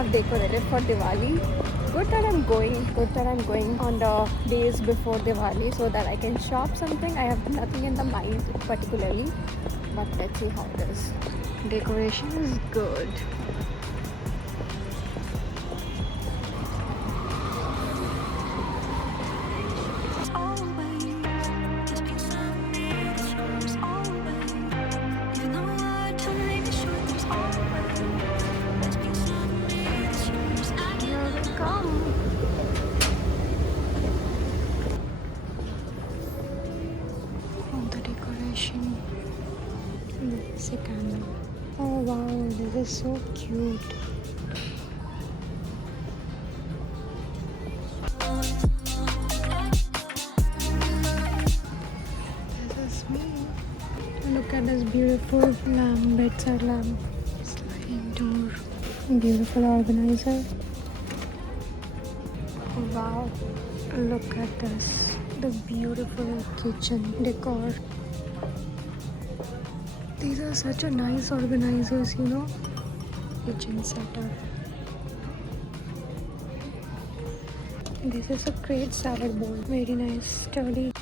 have decorated for Diwali. Good that I'm going on the days before Diwali so that I can shop something. I have nothing in the mind particularly, but let's see how it is. Decoration is good. It's a candle. Oh wow, this is so cute. This is me. Look at this beautiful lamp, bedside lamp. Sliding door. Beautiful organizer. Wow, look at this. The beautiful kitchen decor. These are such a nice organizers, you know. Kitchen setup. This is a great salad bowl. Very nice, sturdy.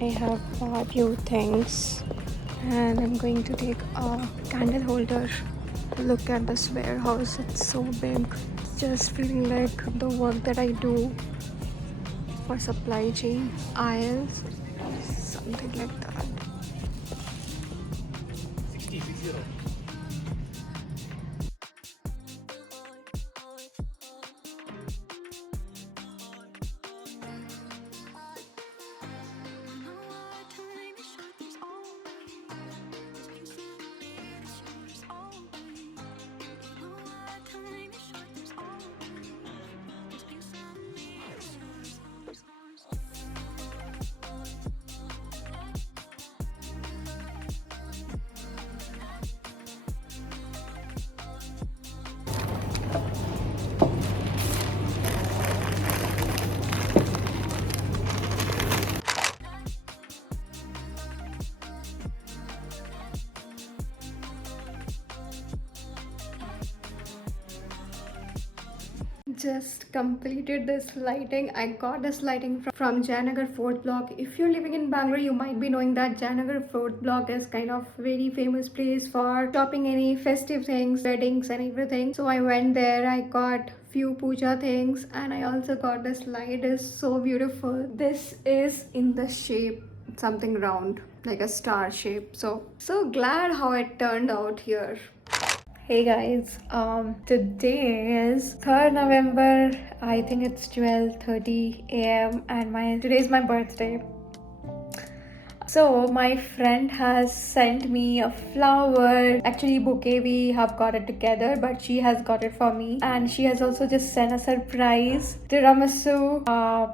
I have bought few things and I'm going to take a candle holder. Look at this warehouse, it's so big. It's just feeling like the work that I do for supply chain aisles, something like that. Just completed this lighting. I got this lighting from Jayanagar 4th block. If you're living in Bangalore, you might be knowing that Jayanagar 4th block is kind of very famous place for shopping any festive things, weddings and everything. So I went there, I got few puja things and I also got this light. It's so beautiful. This is in the shape something round like a star shape. So glad how it turned out here. Hey guys, today is 3rd November. I think it's 12:30 a.m. and today's my birthday. So my friend has sent me a flower, actually bouquet. We have got it together, but she has got it for me, and she has also just sent a surprise tiramisu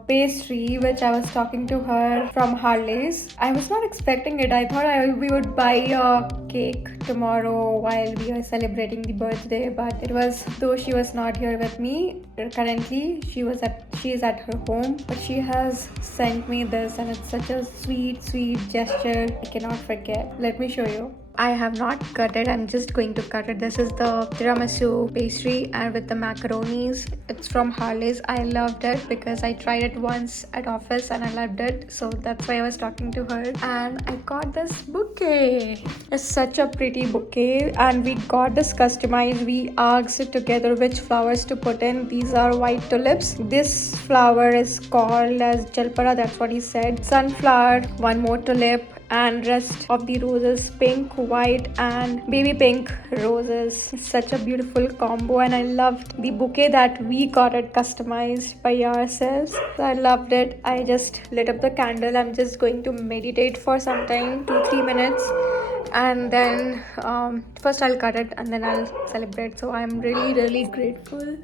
pastry, which I was talking to her from Harley's. I was not expecting it. I thought we would buy a cake tomorrow while we are celebrating the birthday, but it was, though she was not here with me currently, she is at her home, but she has sent me this, and it's such a sweet gesture I cannot forget. Let me show you. I have not cut it. I'm just going to cut it. This is the tiramisu pastry and with the macaronis. It's from Harley's. I loved it because I tried it once at office and I loved it. So that's why I was talking to her. And I got this bouquet. It's such a pretty bouquet. And we got this customized. We asked together which flowers to put in. These are white tulips. This flower is called as jalpara. That's what he said. Sunflower, one more tulip, and rest of the roses pink, white and baby pink roses. It's such a beautiful combo and I loved the bouquet that we got it customized by ourselves. So I loved it. I just lit up the candle. I'm just going to meditate for some time, 2-3 minutes, and then first I'll cut it and then I'll celebrate. So I'm really grateful.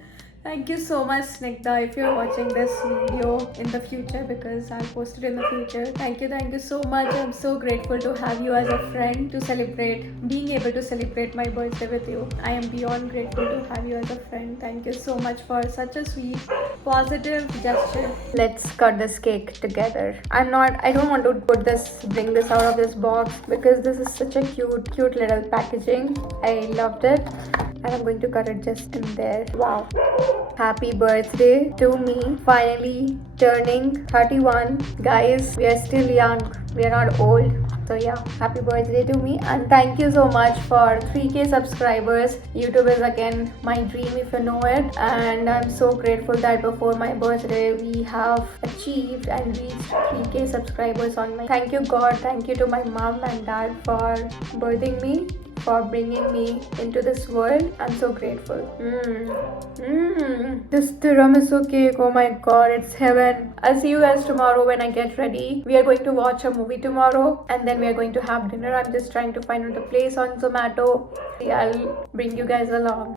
Thank you so much, Snigdha, if you're watching this video in the future, because I'll post it in the future. Thank you so much. I'm so grateful to have you as a friend to celebrate, being able to celebrate my birthday with you. I am beyond grateful to have you as a friend. Thank you so much for such a sweet, positive gesture. Let's cut this cake together. I don't want to bring this out of this box because this is such a cute little packaging. I loved it. And I'm going to cut it just in there. Wow. Happy birthday to me. Finally turning 31. Guys, we are still young. We are not old. So yeah, happy birthday to me. And thank you so much for 3K subscribers. YouTube is again my dream, if you know it. And I'm so grateful that before my birthday, we have achieved and reached 3K subscribers on my... Thank you God. Thank you to my mom and dad for birthing me, for bringing me into this world. I'm so grateful. This tiramisu cake, oh my god, it's heaven. I'll see you guys tomorrow when I get ready. We are going to watch a movie tomorrow and then we are going to have dinner. I'm just trying to find the place on Zomato. I'll bring you guys along.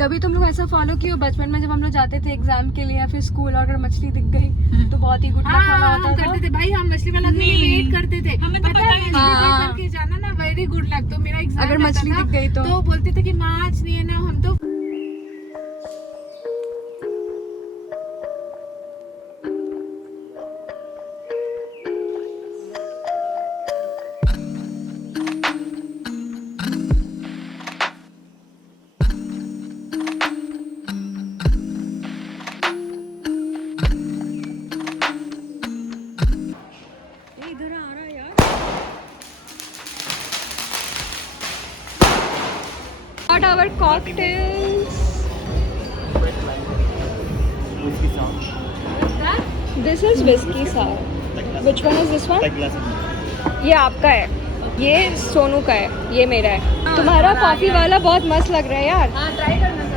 कभी तुम लोग ऐसा follow किए हो बचपन में जब हम लोग जाते थे एग्जाम के लिए या फिर स्कूल और अगर मछली दिख गई तो बहुत ही गुड लक वाला होता था। करते थे भाई, हम मछली वाला के लिए वेट करते थे। हमें तो पता है करके जाना ना, वेरी गुड लक। तो मेरा एग्जाम अगर मछली दिख गई तो बोलते थे कि माछ नहीं है ना, हम तो got our cocktails. Whiskey sour. This is whiskey sour. Which one is this one? ये आपका है, ये सोनू का है, ये मेरा है। तुम्हारा कॉफी वाला बहुत मस्त लग रहा है यार। हाँ, ट्राई करना।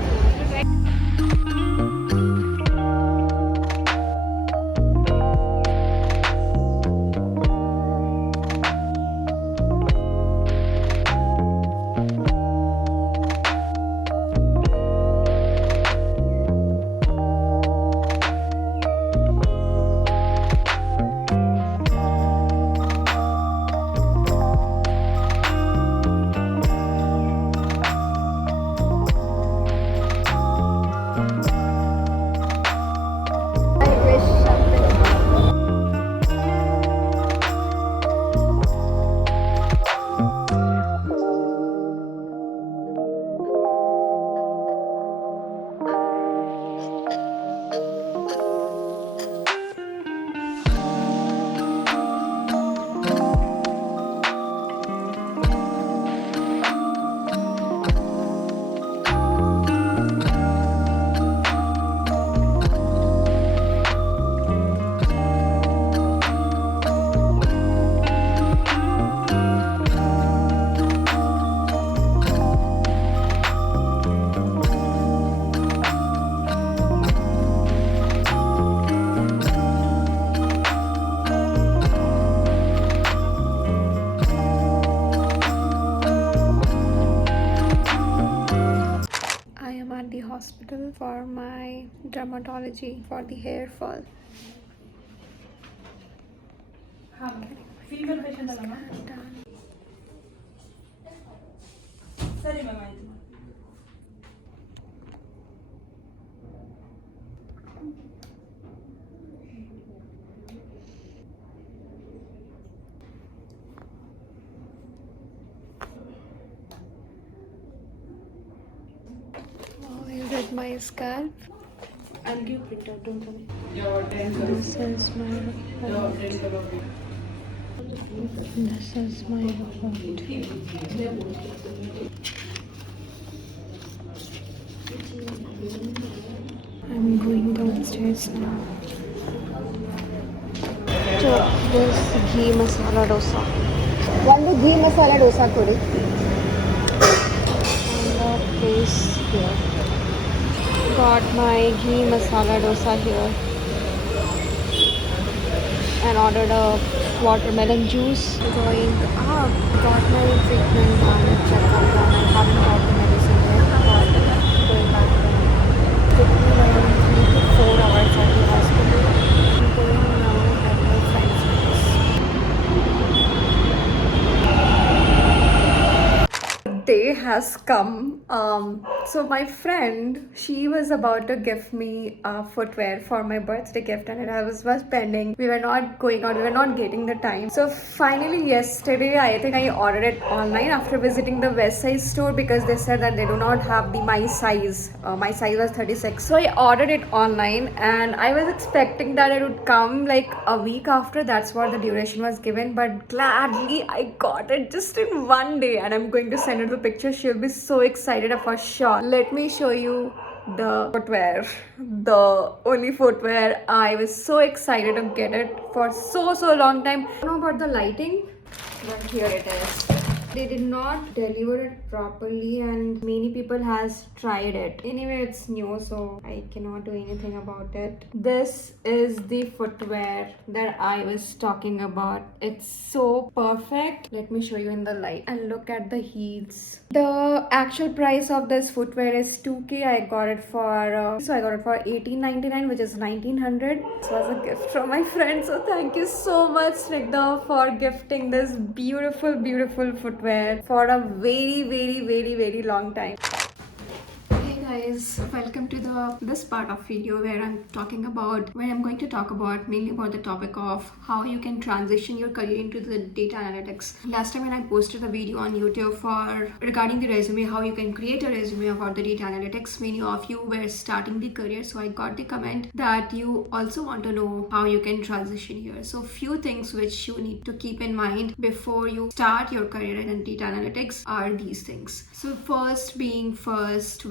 hospital for my dermatology for the hair fall. Female patient ಅಲ್ಲಮ್ಮ ಸರಿ ಮ್ಯಾಮ್ ಆಯ್ತು Oh, you did my scalp. I'll give printout, don't worry. This is my report. This is my report. I'm going downstairs now. So this ghee masala dosa. One ghee masala dosa kodi. And the place here. Got my ghee masala dosa here. And ordered a watermelon juice. Going up. Got my treatment done. Checkup done. I haven't got the medicine yet. But going back home. Took me around 3 to 4 hours at the hospital. I'm going now at my friend's place. Day has come. So my friend, she was about to give me footwear for my birthday gift, and it was pending. We were not going out. We were not getting the time. So finally yesterday, I think I ordered it online after visiting the West Side store because they said that they do not have the my size. My size was 36. So I ordered it online, and I was expecting that it would come like a week after. That's what the duration was given. But gladly I got it just in one day, and I'm going to send her the picture. She'll be so excited for sure. Let me show you the footwear. The only footwear. I was so excited to get it for so long time. I don't know about the lighting, but here it is. They did not deliver it properly, and many people has tried it. Anyway, it's new, so I cannot do anything about it. This is the footwear that I was talking about. It's so perfect. Let me show you in the light. And look at the heels. The actual price of this footwear is 2k. I got it for I got it for 1899, which is 1900. This was a gift from my friend, so thank you so much, Snigdha, for gifting this beautiful footwear for a very long time. Hey guys, welcome to this part of video where I'm going to talk about mainly about the topic of how you can transition your career into the data analytics. Last time when I posted a video on YouTube for regarding the resume, how you can create a resume about the data analytics, many of you were starting the career, so I got the comment that you also want to know how you can transition here. So few things which you need to keep in mind before you start your career in data analytics are these things. So first,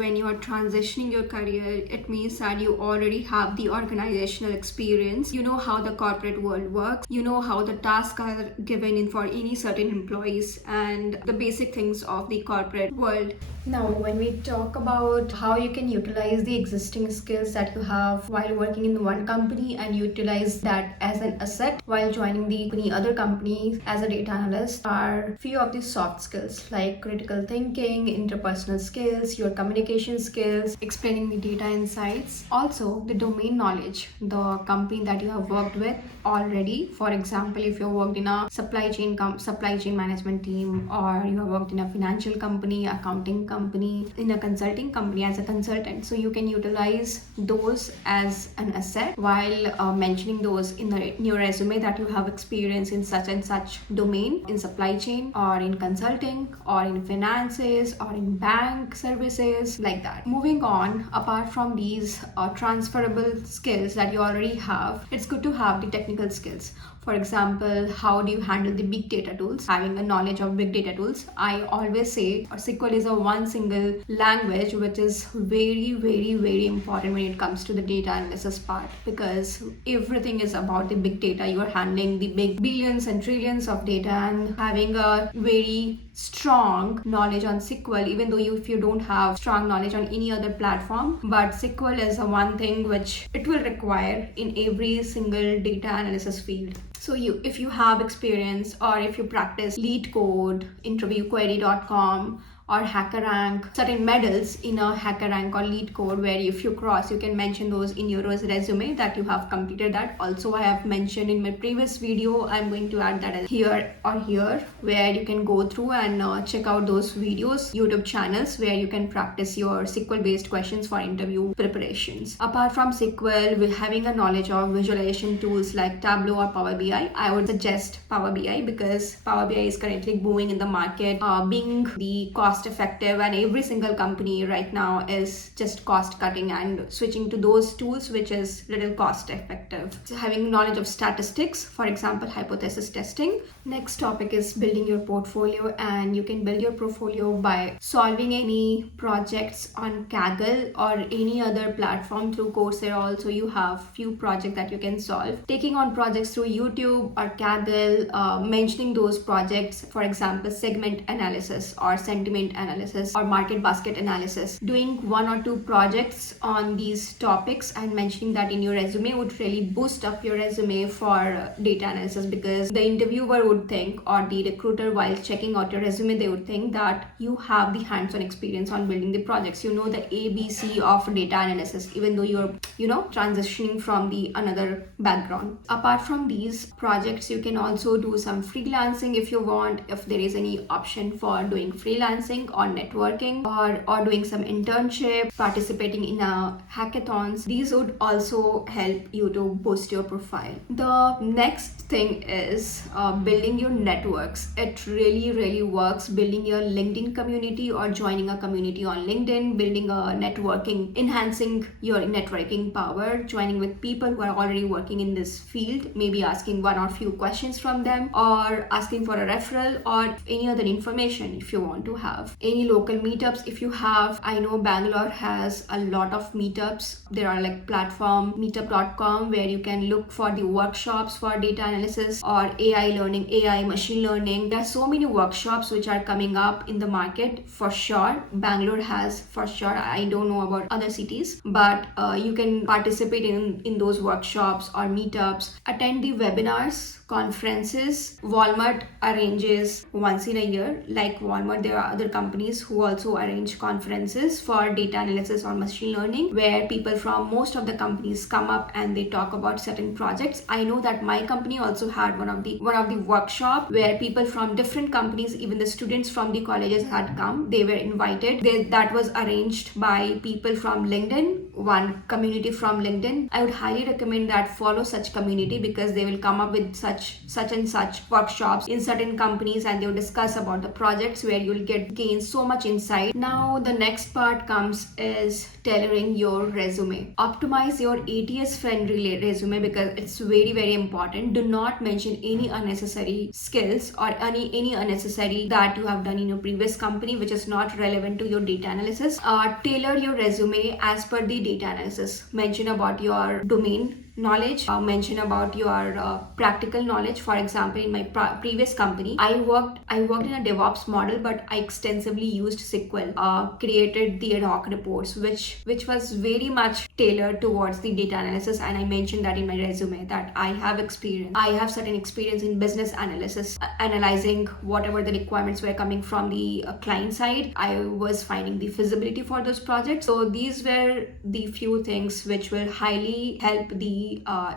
when you are transitioning your career, it means that you already have the organizational experience. You know how the corporate world works. You know how the tasks are given in for any certain employees and the basic things of the corporate world. Now, when we talk about how you can utilize the existing skills that you have while working in one company and utilize that as an asset while joining the other companies as a data analyst, are few of the soft skills like critical thinking, interpersonal skills, your communication skills, explaining the data insights, also the domain knowledge, the company that you have worked with already. For example, if you worked in a supply chain management team, or you have worked in a financial company, accounting company, in a consulting company as a consultant, so you can utilize those as an asset while mentioning those in your resume that you have experience in such and such domain, in supply chain or in consulting or in finances or in bank services, like that. Moving on, apart from these transferable skills that you already have, it's good to have the technical skills. For example, how do you handle the big data tools? Having a knowledge of big data tools. I always say SQL is a one single language which is very important when it comes to the data analysis part, because everything is about the big data. You are handling the big billions and trillions of data, and having a very strong knowledge on SQL, even though if you don't have strong knowledge on any other platform, but SQL is the one thing which it will require in every single data analysis field. So if you have experience, or if you practice LeetCode, interviewquery.com, or HackerRank, certain medals in a HackerRank or Lead Code, where if you cross, you can mention those in your resume that you have completed that. Also, I have mentioned in my previous video, I'm going to add that here or here, where you can go through and check out those videos, YouTube channels, where you can practice your SQL based questions for interview preparations. Apart from SQL, we're having a knowledge of visualization tools like Tableau or Power BI. I would suggest Power BI because Power BI is currently booming in the market, being the cost effective, and every single company right now is just cost cutting and switching to those tools which is little cost effective. So having knowledge of statistics, for example, hypothesis testing. Next topic is building your portfolio, and you can build your portfolio by solving any projects on Kaggle or any other platform. Through Coursera also you have few projects that you can solve, taking on projects through YouTube or Kaggle, mentioning those projects, for example, segment analysis or sentiment analysis or market basket analysis. Doing one or two projects on these topics and mentioning that in your resume would really boost up your resume for data analysis, because the interviewer would think, or the recruiter, while checking out your resume, they would think that you have the hands-on experience on building the projects. You know the ABC of data analysis, even though you're transitioning from the another background. Apart from these projects, you can also do some freelancing if you want, if there is any option for doing freelancing or networking, or doing some internship, participating in a hackathons. These would also help you to boost your profile. The next thing is building your networks. It really works. Building your LinkedIn community or joining a community on LinkedIn, building a networking, enhancing your networking power, joining with people who are already working in this field, maybe asking one or few questions from them, or asking for a referral or any other information if you want to have. Any local meetups if you have. I know Bangalore has a lot of meetups. There are like platform meetup.com where you can look for the workshops for data analysis or AI learning, AI machine learning. There are so many workshops which are coming up in the market for sure. Bangalore has for sure. I don't know about other cities, but you can participate in those workshops or meetups. Attend the webinars, conferences. Walmart arranges once in a year. Like Walmart, there are other companies who also arrange conferences for data analysis or machine learning, where people from most of the companies come up and they talk about certain projects. I know that my company also had one of the workshop where people from different companies, even the students from the colleges had come. They were invited. That was arranged by people from LinkedIn, one community from LinkedIn. I would highly recommend that follow such community, because they will come up with such and such workshops in certain companies, and they will discuss about the projects where you'll gain so much insight. Now the next part comes is tailoring your resume. Optimize your ATS friendly resume, because it's very important. Do not mention any unnecessary skills or any unnecessary that you have done in your previous company which is not relevant to your data analysis. Tailor your resume as per the data analysis. Mention about your domain knowledge, mention about your practical knowledge. For example, in my previous company, I worked in a DevOps model, but I extensively used SQL, created the ad hoc reports, which was very much tailored towards the data analysis, and I mentioned that in my resume that I have certain experience in business analysis, analyzing whatever the requirements were coming from the client side. I was finding the feasibility for those projects. So these were the few things which will highly help the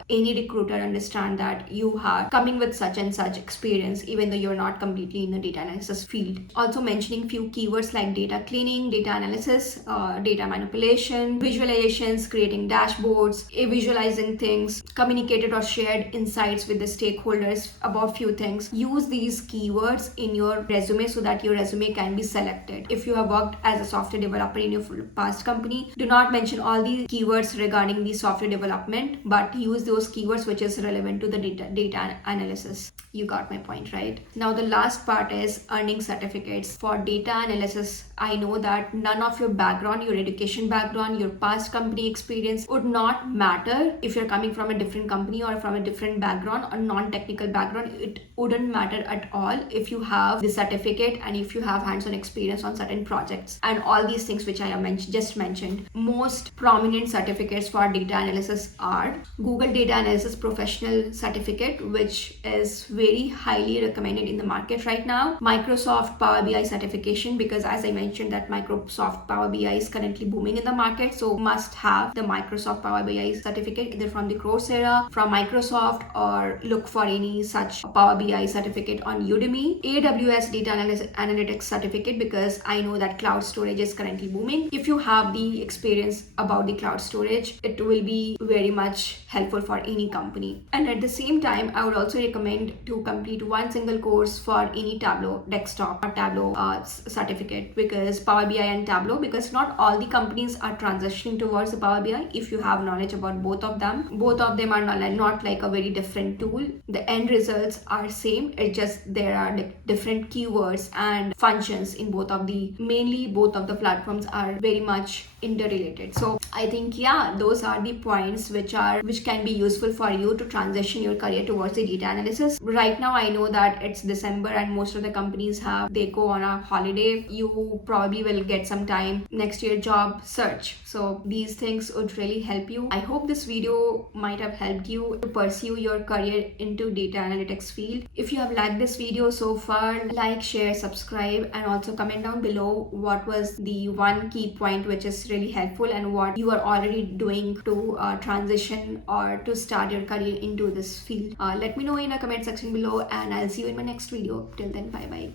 any recruiter understand that you are coming with such and such experience, even though you're not completely in the data analysis field. Also mentioning few keywords like data cleaning, data analysis, data manipulation, visualizations, creating dashboards, visualizing things, communicated or shared insights with the stakeholders about few things. Use these keywords in your resume so that your resume can be selected. If you have worked as a software developer in your past company, do not mention all the keywords regarding the software development, but use those keywords which is relevant to the data analysis. You got my point, right? Now the last part is earning certificates. For data analysis, I know that none of your background, your education background, your past company experience would not matter. If you're coming from a different company or from a different background or non-technical background, it wouldn't matter at all if you have the certificate and if you have hands-on experience on certain projects and all these things which I have just mentioned. Most prominent certificates for data analysis are Google Data Analysis Professional Certificate, which is very highly recommended in the market right now. Microsoft Power BI certification, because as I mentioned that Microsoft Power BI is currently booming in the market, so must have the Microsoft Power BI certificate either from the Coursera, from Microsoft, or look for any such Power BI certificate on Udemy. AWS Data Analytics certificate, because I know that cloud storage is currently booming. If you have the experience about the cloud storage, it will be very much helpful for any company. And at the same time, I would also recommend to complete one single course for any Tableau desktop or Tableau certificate, because Power BI and Tableau, because not all the companies are transitioning towards the Power BI. If you have knowledge about both of them are not like a very different tool. The end results are same. It's just there are like different keywords and functions in both of the platforms are very much interrelated. So I think, yeah, those are the points which can be useful for you to transition your career towards the data analysis. Right now I know that it's December and most of the companies they go on a holiday. You probably will get some time next year job search, so these things would really help you. I hope this video might have helped you to pursue your career into data analytics field. If you have liked this video so far, like, share, subscribe, and also comment down below what was the one key point which is really helpful and what you are already doing to transition or to start your career into this field. Let me know in the comment section below, and I'll see you in my next video. Till then, bye bye.